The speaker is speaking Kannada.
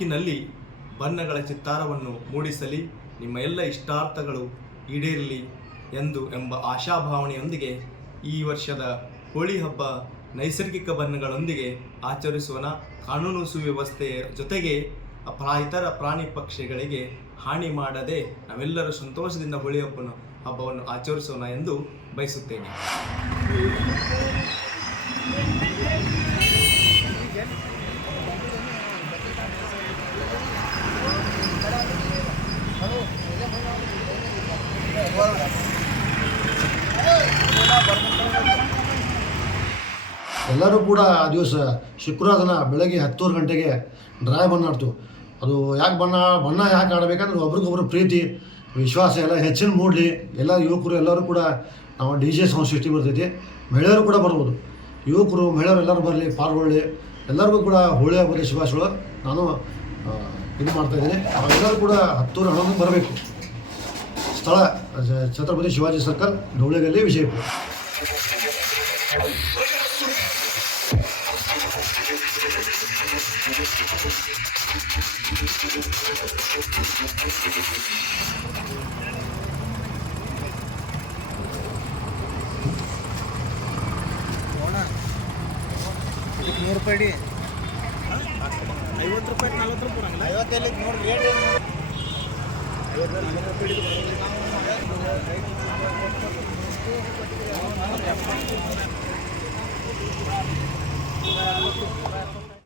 ಬದುಕಿನಲ್ಲಿ ಬಣ್ಣಗಳ ಚಿತ್ತಾರವನ್ನು ಮೂಡಿಸಲಿ, ನಿಮ್ಮ ಎಲ್ಲ ಇಷ್ಟಾರ್ಥಗಳು ಈಡೇರಲಿ ಎಂಬ ಆಶಾಭಾವನೆಯೊಂದಿಗೆ ಈ ವರ್ಷದ ಹೋಳಿ ಹಬ್ಬ ನೈಸರ್ಗಿಕ ಬಣ್ಣಗಳೊಂದಿಗೆ ಆಚರಿಸೋಣ. ಕಾನೂನು ಸುವ್ಯವಸ್ಥೆಯ ಜೊತೆಗೆ ಇತರ ಪ್ರಾಣಿ ಪಕ್ಷಿಗಳಿಗೆ ಹಾನಿ ಮಾಡದೆ ನಾವೆಲ್ಲರೂ ಸಂತೋಷದಿಂದ ಹೋಳಿ ಹಬ್ಬವನ್ನು ಆಚರಿಸೋಣ ಎಂದು ಬಯಸುತ್ತೇನೆ. ಎಲ್ಲರೂ ಕೂಡ ಆ ದಿವಸ ಶುಕ್ರವಾರ ದಿನ ಬೆಳಗ್ಗೆ 10 ಗಂಟೆಗೆ ಡ್ರೈ ಬಣ್ಣ ಆಡ್ತೀವಿ. ಅದು ಯಾಕೆ ಬಣ್ಣ ಯಾಕೆ ಆಡಬೇಕಂದ್ರೆ ಒಬ್ರಿಗೊಬ್ರು ಪ್ರೀತಿ ವಿಶ್ವಾಸ ಎಲ್ಲ ಹೆಚ್ಚಿನ ಮೂಡಲಿ. ಎಲ್ಲ ಯುವಕರು ಎಲ್ಲರೂ ಕೂಡ ನಾವು DJ ಸೌಂಡ್ ಸಿಸ್ಟಮ್ ಬರ್ತೈತಿ, ಮಹಿಳೆಯರು ಕೂಡ ಬರ್ಬೋದು. ಯುವಕರು ಮಹಿಳೆಯರು ಎಲ್ಲರೂ ಬರಲಿ, ಪಾಲ್ಗೊಳ್ಳಿ. ಎಲ್ಲರಿಗೂ ಕೂಡ ಹೋಳಿ ಹಬ್ಬದ ಶುಭಾಶಯಗಳು ನಾನು ಇದು ಮಾಡ್ತಾಯಿದ್ದೀನಿ. ಎಲ್ಲರೂ ಕೂಡ 10-11 ಬರಬೇಕು. ಸ್ಥಳ ಛತ್ರಪತಿ ಶಿವಾಜಿ ಸರ್ಕಲ್, ಢವಳಗಲ್ಲಿ, ವಿಜಯಪುರ. ಇದಕ್ಕೆ 100 ರೂಪಾಯಿ 50 ರೂಪಾಯಿ 40 ರೂಪಾಯಿ 50 ನೋಡಿ ರೇಟ್ 50 ರೂಪಾಯಿ